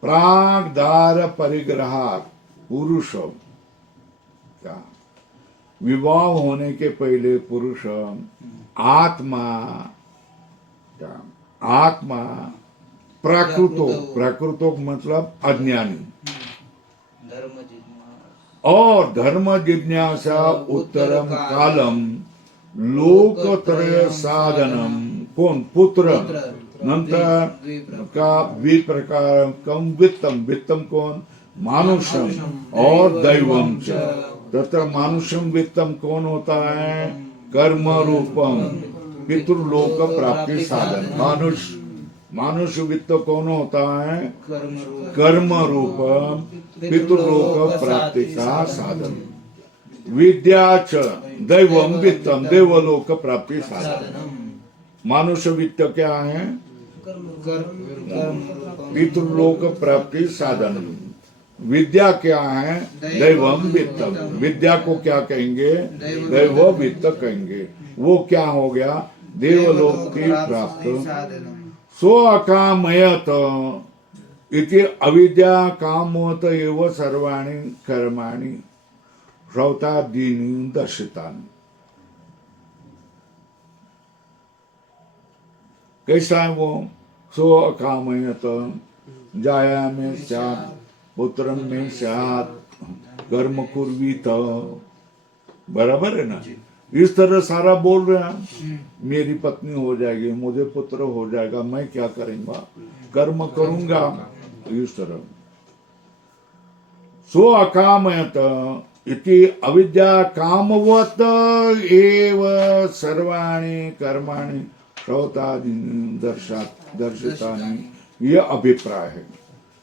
प्राग्दार परिग्रहात्, पुरुष क्या, विवाह होने के पहले पुरुष आत्मा, क्या आत्मा प्राकृतो, प्राकृतो मतलब अज्ञानी, और धर्म जिज्ञासा उत्तरम कालम लोकत्रय साधनम, कौन, पुत्र नंतर का द्विप्रकार कम वित्तम, वित्तम कौन? मानुषम और दैवम च। तत्र मानुषम वित्तम कौन होता है? कर्म रूपम पितृलोक प्राप्ति साधन। मानुष वित्त कौन होता है? कर्म रूपम पितृलोक प्राप्ति का साधन। विद्या च दैवम वित्तम देवलोक प्राप्ति साधन। मानुष वित्त क्या है? पितृलोक प्राप्ति साधन। विद्या क्या है? दैवम वित्तम। विद्या को क्या कहेंगे? दैव वित्त कहेंगे। वो क्या हो गया? देवलोक की प्राप्त। सो अकामयत इति अविद्या कामोत एव सर्वाणि कर्माणि श्रौतादीनि दर्शितानि। कैसा है वो? सो अकामयत जाया में स्यात् पुत्रम में स्यात् कर्म कुर्वीत। बराबर है ना? इस तरह सारा बोल रहे हैं, मेरी पत्नी हो जाएगी, मुझे पुत्र हो जाएगा, मैं क्या करूंगा? कर्म करूंगा। इस तरह सो अकामयत इति अविद्या कामवत एव सर्वाणि कर्माणि श्रौतादीनि दर्शितानि। ये अभिप्राय है।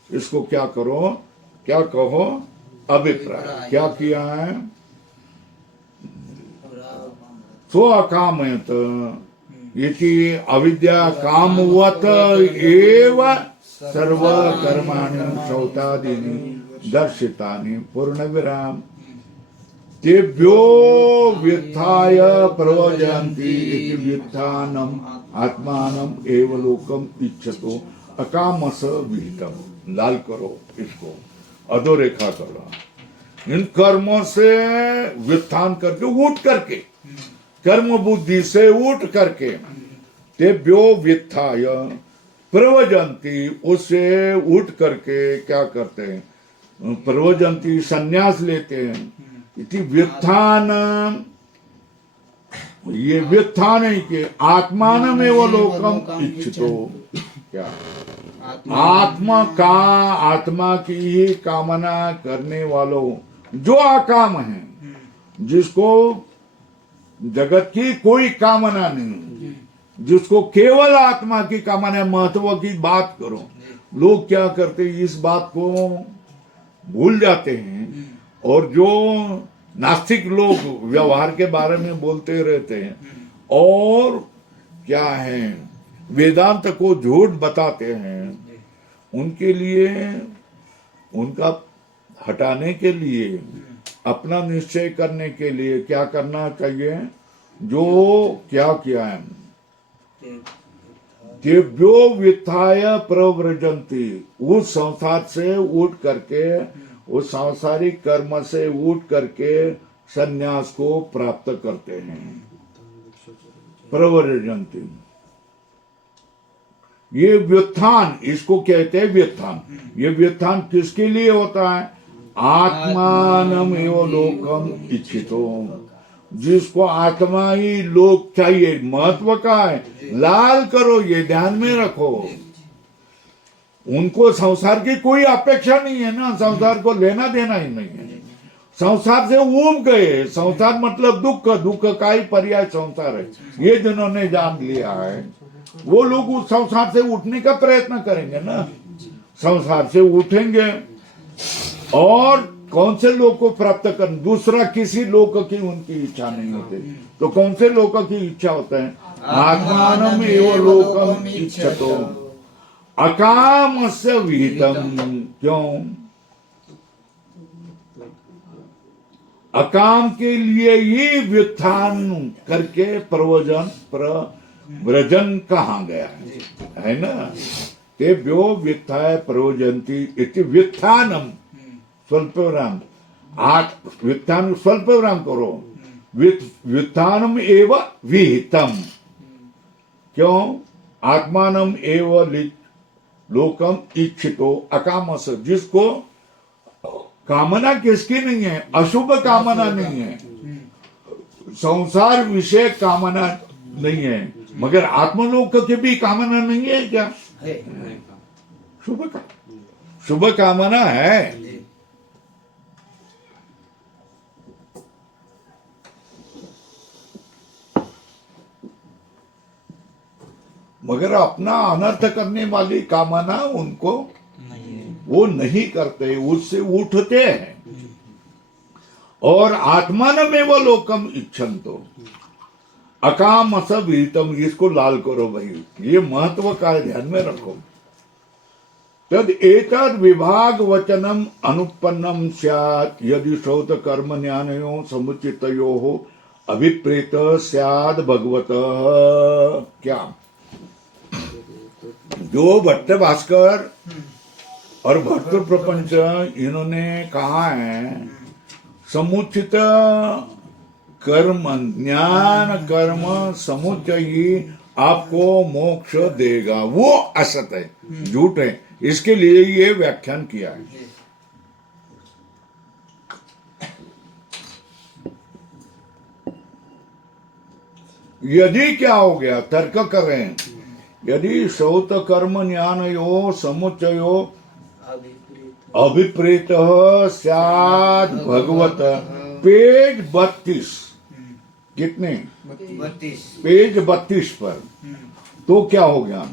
इसको क्या करो? क्या कहो? अभिप्राय। क्या किया है? सो अकामयत इति अविद्या कामवत एव सर्व कर्माणि श्रौतादीनि दर्शितानि। पूर्ण विराम। तेभ्यो व्युत्थाय प्रव्रजन्ति इति व्युत्थानम् आत्मानम् एव लोकम् इच्छतो अकामस विहितम। लाल करो इसको, अधोरेखा करो। इन कर्मों से व्युत्थान करके, उठ करके, कर्म बुद्धि से उठ करके, तेभ्यो व्युत्थाय प्रव्रजन्ति, उससे उठ करके क्या करते हैं? प्रव्रजन्ति, संन्यास लेते हैं। इति व्युत्थान, ये व्युत्थान है कि आत्मानमेव लोकम इच्छितो। क्या? आत्मा की ही कामना करने वालों, जो अकाम है, जिसको जगत की कोई कामना नहीं, जिसको केवल आत्मा की कामना। महत्व की बात करो। लोग क्या करते हैं? इस बात को भूल जाते हैं। और जो नास्तिक लोग व्यवहार के बारे में बोलते रहते हैं और क्या है, वेदांत को झूठ बताते हैं, उनके लिए, उनका हटाने के लिए, अपना निश्चय करने के लिए क्या करना चाहिए? जो क्या किया है? तेभ्यो व्युत्थाय प्रव्रजन्ति, उस संसार से उठ करके, उस सांसारिक कर्म से उठ करके संन्यास को प्राप्त करते हैं। प्रव्रजन्ति, ये व्युत्थान, इसको कहते हैं व्युत्थान। ये व्युत्थान किसके लिए होता है? आत्मानमेव लोकम इच्छितो, जिसको आत्मा ही लोक चाहिए। महत्व का है, लाल करो, ये ध्यान में रखो। उनको संसार की कोई अपेक्षा नहीं है ना, संसार को लेना देना ही नहीं है। संसार से उब गए। संसार मतलब दुख, दुख का ही पर्याय संसार है। ये जिन्होंने जान लिया है, वो लोग उस संसार से उठने का प्रयत्न करेंगे ना। संसार से उठेंगे और कौन से लोक को प्राप्त कर, दूसरा किसी लोक की उनकी इच्छा नहीं होती। तो कौन से लोक की इच्छा होता है? आत्मानम एव लोकम इच्छतो अकामस्य विहितम। क्यों? अकाम के लिए ही व्युत्थान करके प्रव्रजन कहा गया है ना। तेभ्यो व्युत्थाय प्रव्रजन्ति इति व्युत्थानम, स्वल्प विराम, व्युत्थान स्वल्प विराम करो। व्युत्थानम एव विहितम। क्यों? आत्मानम एव लोकम इच्छितो अकामस, जिसको कामना किसकी नहीं है? अशुभ कामना नहीं है, संसार विषय कामना नहीं है, मगर आत्मलोक की भी कामना नहीं है क्या? है। शुभ कामना है। जी। मगर अपना अनर्थ करने वाली कामना उनको वो नहीं करते, उससे उठते हैं। और आत्मान में वो लोकम इच्छन्तो अकाम असवीतम, इसको लाल करो भाई, ये महत्व का ध्यान में रखो। तद एतद विभाग वचनम अनुपन्नम स्यात् यदि श्रौत कर्म ज्ञानयो समुचितयो अभिप्रेत स्यात् भगवत। क्या जो भट्ट भास्कर और भट्ट प्रपंच इन्होंने कहा है, समुचित कर्म ज्ञान कर्म समुच्चय ही आपको मोक्ष देगा, वो असत है, झूठ है। इसके लिए ये व्याख्यान किया है। यदि क्या हो गया, तर्क कर रहे हैं, यदि श्रौत कर्म ज्ञान यो समुच्चयो अभिप्रेत स्यात् भगवत। पेज 32, कितने? 32। पेज 32 पर। तो क्या हो गया?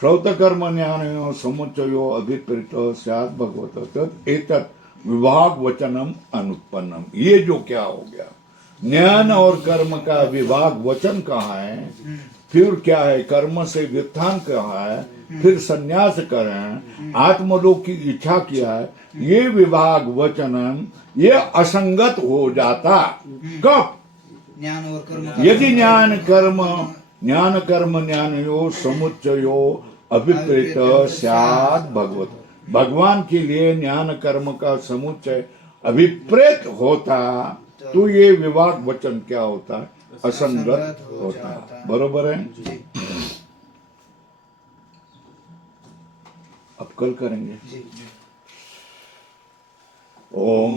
श्रौत कर्म ज्ञान समुच्चयो अभिप्रेत स्यात् भगवत तत् एतत् विभाग वचनम अनुत्पन्नम। ये जो क्या हो गया, ज्ञान और कर्म का विभाग वचन कहा है, फिर क्या है, कर्म से व्युत्थान कहा है, फिर संन्यास करें, आत्मलोक की इच्छा किया है, ये विभाग वचनम ये असंगत हो जाता। कब? ज्ञान और कर्म। यदि ज्ञान कर्म ज्ञानयो समुच्चयो अभिप्रेत स्यात् भगवत। भगवान के लिए ज्ञान कर्म का समुच्चय अभिप्रेत होता तो ये विभाग वचन क्या होता? असंगत होता। बरोबर है। अब कल करेंगे। ओम